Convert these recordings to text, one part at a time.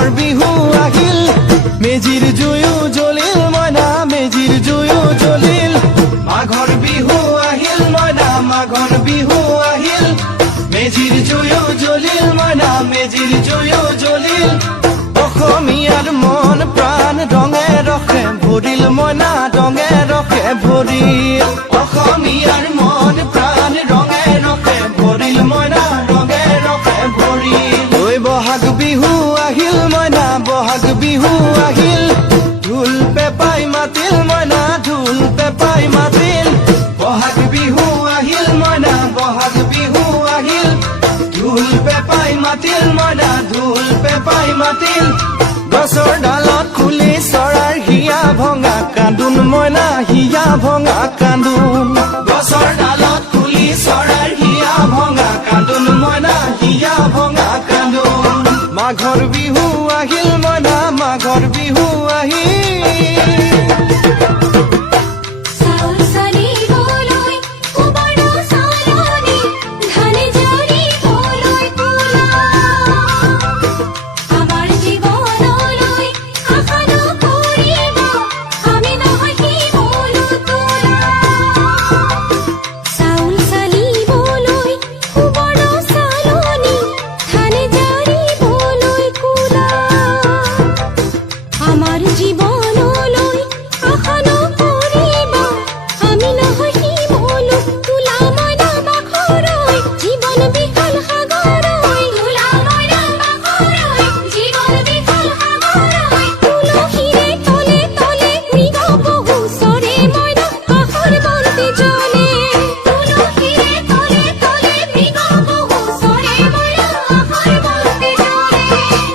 মাঘৰ বিহু আহিল মেজিৰ জুয়ো জ্বলিল মইনা মেজিৰ জুয়ো জ্বলিল মাঘৰ বিহু আহিল মইনা মাঘৰ বিহু আহিল মেজিৰ জুয়ো জ্বলিল মইনা মেজিৰ জুয়ো জ্বলিল অসমীয়াৰ মন প্ৰাণ ৰঙে ৰখে ভৰিল মইনা ৰঙে ৰখে ভৰিল অসমীয়াৰ মন প্ৰাণ ৰঙে ৰখে ভৰিল মইনা ৰঙে ৰখে ভৰিল ঐ বহাগ বিহু আহিল মইনা বহাগ বিহু আহিল ঢোল পেপাই মাতিল মইনা ঢোল পেপাই মাতিল বহাগ বিহু আহিল মইনা বহাগ বিহু আহিল ঢোল পেপাই মাতিল মইনা ঢোল পেপাই মাতিল গছৰ ডালত খুলি চৰাৰ হিয়া ভঙা কান্দোন মইনা হিয়া ভঙা কান্দোন গছৰ ডালত খুলি চৰাৰ হিয়া ভঙা কান্দোন মইনা হিয়া ভঙা কান্দোন মাঘৰ বিহু আহিল মইনা মাঘৰ বিহু আহিল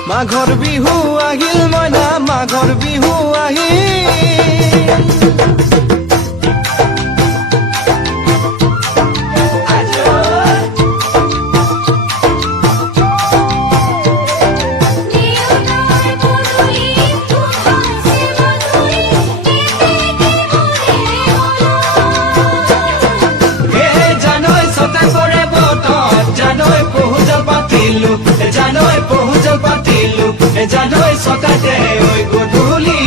মাঘৰ বিহু আহিল মইনা মাঘৰ বিহু আহিল জানৈ সকাতে ওই গধূলি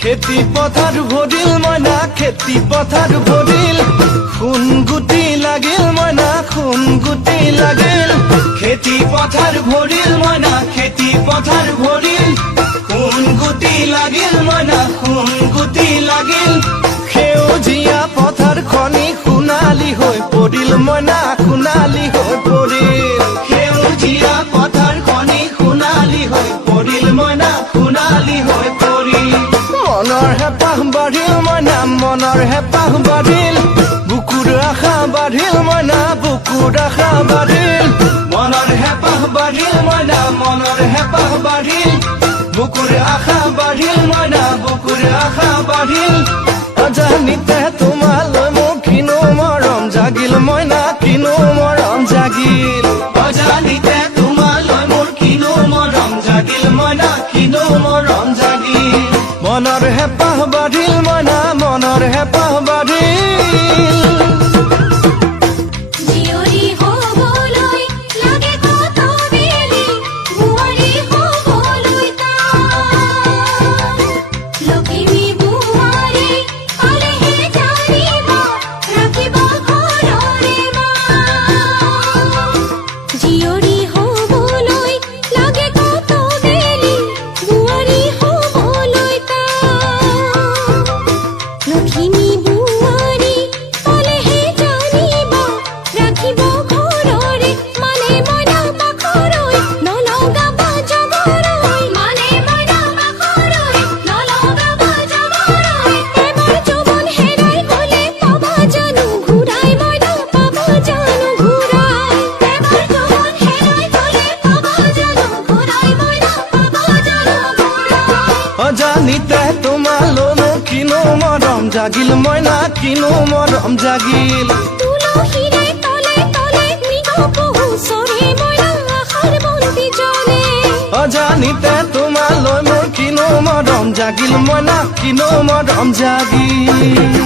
খেতি পথাৰ ভৰিল মইনা খেতি পথাৰ ভৰিল খুন গুটি লাগিল মইনা খুন গুটি লাগিল খেতি পথাৰ ভৰিল মইনা খেতি পথাৰ ভৰিল খুন গুটি লাগিল মইনা খুন গুটি লাগিল সেউজীয়া পথাৰ খনি সোণালী হৈ পৰিল মইনা সোণালী হৈ পৰিল সেউজীয়া পথাৰ খনি সোণালী হৈ পৰিল মইনা সোণালী হৈ পৰিল মনৰ হেঁপাহ বাঢ়িল মইনা মনৰ হেঁপাহ বাঢ়িল বুকুৰ আশা বাঢ়িল মইনা বুকুৰ আশা বাঢ়িল মনৰ হেঁপাহ বাঢ়িল মইনা মনৰ হেঁপাহ বাঢ়িল বুকুৰ আশা বাঢ়িল মইনা বুকুৰ আশা বাঢ়িল অজানিতে তোমালৈ মোৰ কিনো মৰম জাগিল মইনা কিনো মৰম জাগিল অজানিতে তোমালৈ মোৰ কিনো মৰম জাগিল মইনা কিনো মৰম জাগিল মনৰ হেঁপাহ বাঢ়িল মইনা মনৰ হেঁপাহ বাঢ়িল অজানিতে তোমালৈ মোৰ কিনো মৰম জাগিল মইনা কিনো মৰম জাগিল তুলসীৰে তলে তলে মৃগ পহু চৰে মইনা আশাৰ বন্তি জ্বলে অজানিতে তোমালৈ মোৰ কিনো মৰম জাগিল মইনা কিনো মৰম জাগিল